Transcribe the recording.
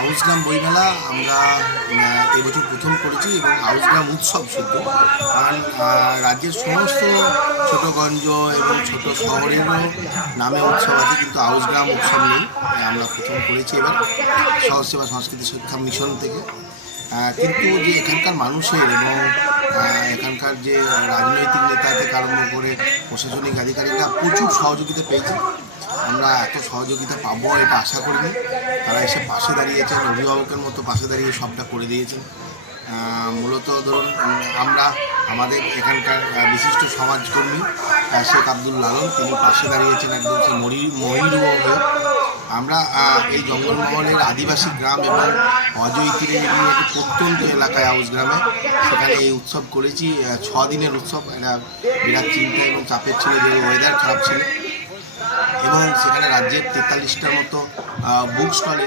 আউসগ্রাম বইমেলা আমরা এবছর প্রথম করেছি এবং আউসগ্রাম উৎসব শুধু, কারণ রাজ্যের সমস্ত ছোটগঞ্জ এবং ছোট শহরেরও নামে উৎসব আছে, কিন্তু আউসগ্রাম উৎসব নেই। আমরা প্রথম করেছি এবার সহজসেবা সংস্কৃতি শিক্ষা মিশন থেকে। কিন্তু যে এখানকার মানুষের এবং এখানকার যে রাজনৈতিক নেতা থেকে আরম্ভ করে প্রশাসনিক আধিকারিকরা প্রচুর সহযোগিতা পেয়েছে। আমরা এত সহযোগিতা পাবো এটা আশা করিনি। তারা এসে পাশে দাঁড়িয়েছেন, অভিভাবকের মতো পাশে দাঁড়িয়ে সবটা করে দিয়েছেন। মূলত ধরুন আমরা আমাদের এখানকার বিশিষ্ট সমাজকর্মী শেখ আব্দুল লালন, তিনি পাশে দাঁড়িয়েছেন একদম সে ময়ূর হয়ে। আমরা এই জঙ্গলমহলের আদিবাসী গ্রাম এবং অজয় তীরে একটি প্রত্যন্ত এলাকায় আউসগ্রামে, সেখানে এই উৎসব করেছি। 6 দিনের উৎসব, একটা বিরাট চিন্তা এবং চাপের ছিল, যে ওয়েদার খারাপ ছিল, এবং সেখানে রাজ্যের 43টার মতো বুক স্টল